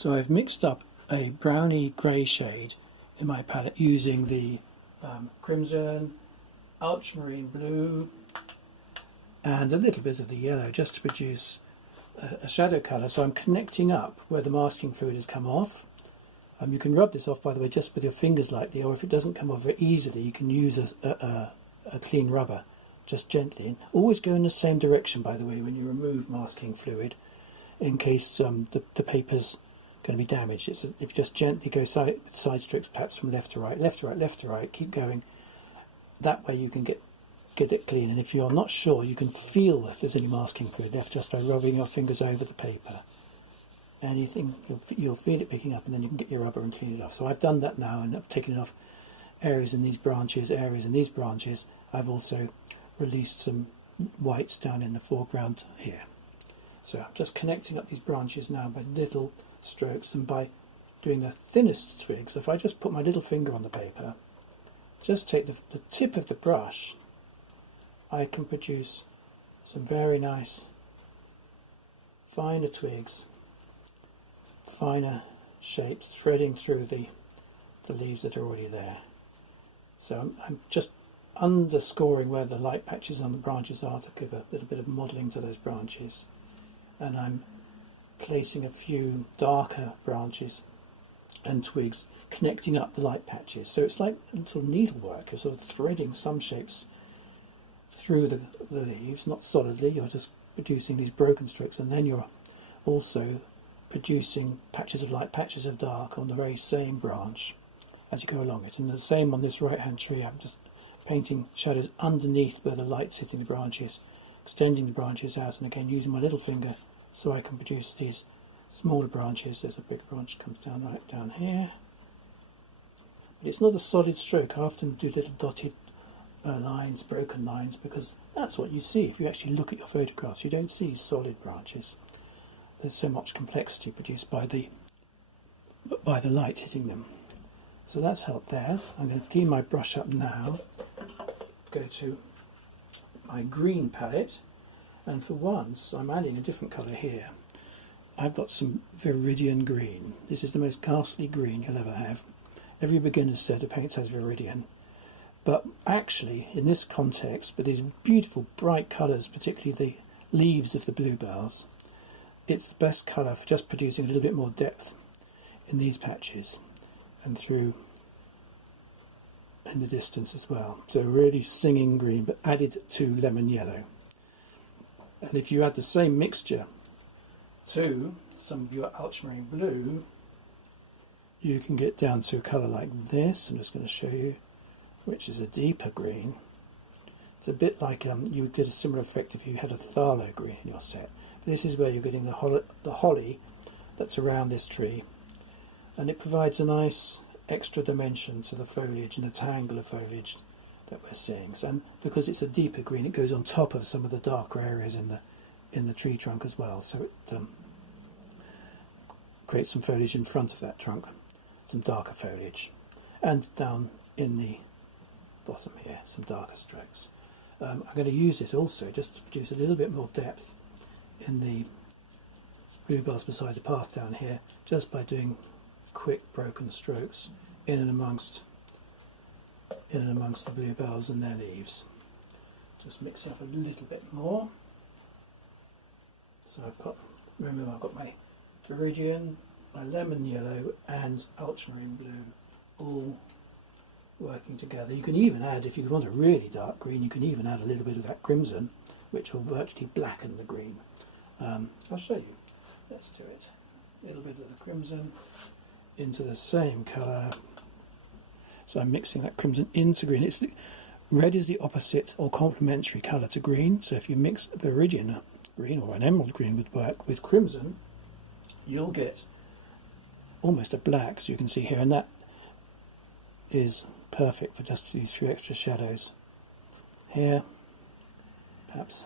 So I've mixed up a browny grey shade in my palette using the crimson, ultramarine blue and a little bit of the yellow just to produce a shadow colour. So I'm connecting up where the masking fluid has come off. You can rub this off, by the way, just with your fingers lightly, or if it doesn't come off very easily you can use a clean rubber just gently. And always go in the same direction, by the way, when you remove masking fluid, in case the paper's going to be damaged. If you just gently go side strokes, perhaps from left to right, left to right, left to right, keep going. That way you can get it clean. And if you're not sure, you can feel if there's any masking fluid left just by rubbing your fingers over the paper. Anything, you'll feel it picking up, and then you can get your rubber and clean it off. So I've done that now, and I've taken it off areas in these branches, areas in these branches. I've also released some whites down in the foreground here. So I'm just connecting up these branches now by little strokes, and by doing the thinnest twigs, if I just put my little finger on the paper, just take the tip of the brush, I can produce some very nice finer twigs, finer shapes threading through the leaves that are already there. So I'm just underscoring where the light patches on the branches are to give a little bit of modelling to those branches, and I'm placing a few darker branches and twigs connecting up the light patches. So it's like little needlework. You're sort of threading some shapes through the leaves, not solidly, you're just producing these broken strokes, and then you're also producing patches of light, patches of dark on the very same branch as you go along it. And the same on this right hand tree, I'm just painting shadows underneath where the light's hitting the branches, extending the branches out, and again using my little finger so I can produce these smaller branches. There's a big branch that comes down right down here, but it's not a solid stroke. I often do little dotted lines, broken lines, because that's what you see if you actually look at your photographs. You don't see solid branches. There's so much complexity produced by the light hitting them. So that's helped there. I'm going to clean my brush up now, go to my green palette, and for once I'm adding a different colour here. I've got some Viridian green. This is the most ghastly green you'll ever have. Every beginner's set of paints has Viridian, but actually in this context, with these beautiful bright colours, particularly the leaves of the bluebells, it's the best colour for just producing a little bit more depth in these patches and through in the distance as well. So really singing green, but added to lemon yellow. And if you add the same mixture to some of your ultramarine blue, you can get down to a colour like this. I'm just going to show you, which is a deeper green. It's a bit like you would get a similar effect if you had a phthalo green in your set. But this is where you're getting the holly that's around this tree, and it provides a nice extra dimension to the foliage and the tangle of foliage that we're seeing. And because it's a deeper green, it goes on top of some of the darker areas in the tree trunk as well. So it creates some foliage in front of that trunk, some darker foliage, and down in the bottom here, some darker strokes. I'm going to use it also just to produce a little bit more depth in the bluebells beside the path down here, just by doing quick broken strokes in and amongst the bluebells and their leaves. Just mix up a little bit more. So remember I've got my Viridian, my lemon yellow and ultramarine blue all working together. You can even add, if you want a really dark green, you can even add a little bit of that crimson, which will virtually blacken the green. I'll show you. Let's do it. A little bit of the crimson into the same colour. So I'm mixing that crimson into green. Red is the opposite or complementary colour to green. So if you mix Viridian green or an emerald green would work with crimson, you'll get almost a black, as you can see here, and that is perfect for just these few extra shadows here, perhaps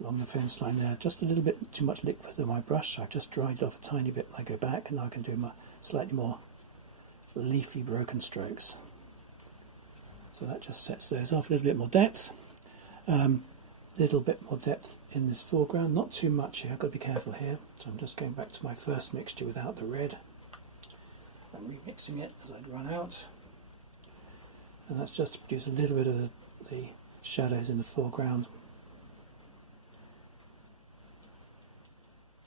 along the fence line there. Just a little bit too much liquid on my brush. I've just dried it off a tiny bit. I go back and now I can do my slightly more leafy broken strokes. So that just sets those off a little bit more depth. little bit more depth in this foreground, not too much here, I've got to be careful here. So I'm just going back to my first mixture without the red and remixing it as I'd run out. And that's just to produce a little bit of the shadows in the foreground.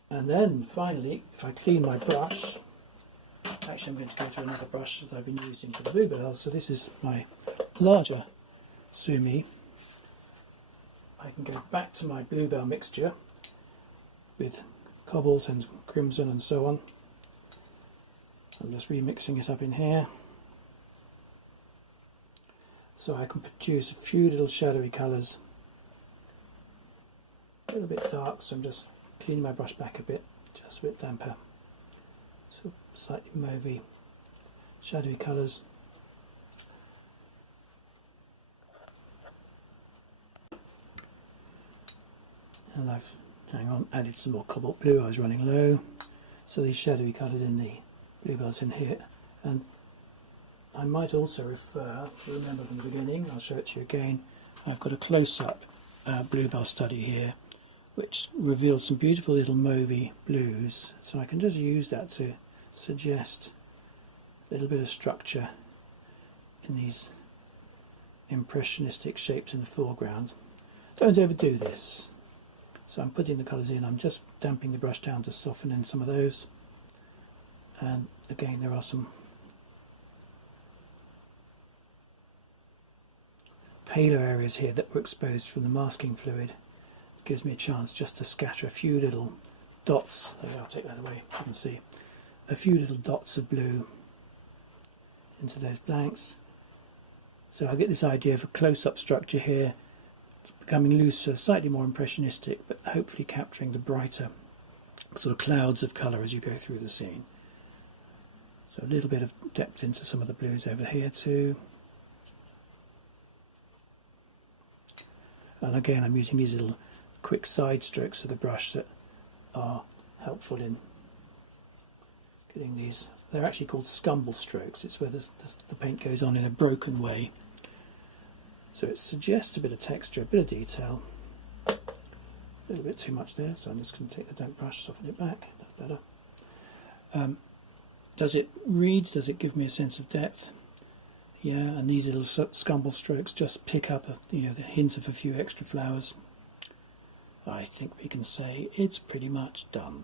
And then finally, if I clean my brush, actually I'm going to go to another brush that I've been using for the bluebells. So this is my larger Sumi. I can go back to my bluebell mixture with cobalt and crimson and so on. I'm just remixing it up in here. So I can produce a few little shadowy colours. A little bit dark, so I'm just cleaning my brush back a bit, just a bit damper. So slightly mauvey, shadowy colours. And I've, added some more cobalt blue. I was running low. So these shadowy colours in the bluebells in here. And I might also refer, remember from the beginning, I'll show it to you again, I've got a close-up bluebell study here which reveals some beautiful little mauvey blues, so I can just use that to suggest a little bit of structure in these impressionistic shapes in the foreground. Don't overdo this. So I'm putting the colours in, I'm just damping the brush down to soften in some of those, and again there are some paler areas here that were exposed from the masking fluid. It gives me a chance just to scatter a few little dots. I'll take that away, you can see a few little dots of blue into those blanks. So I get this idea of a close-up structure here, becoming looser, slightly more impressionistic, but hopefully capturing the brighter sort of clouds of colour as you go through the scene. So a little bit of depth into some of the blues over here too. And again, I'm using these little quick side strokes of the brush that are helpful in getting these. They're actually called scumble strokes. It's where the paint goes on in a broken way. So it suggests a bit of texture, a bit of detail. A little bit too much there, so I'm just going to take the damp brush, soften it back. That's better. Does it read? Does it give me a sense of depth? Yeah, and these little scumble strokes just pick up the hint of a few extra flowers. I think we can say it's pretty much done.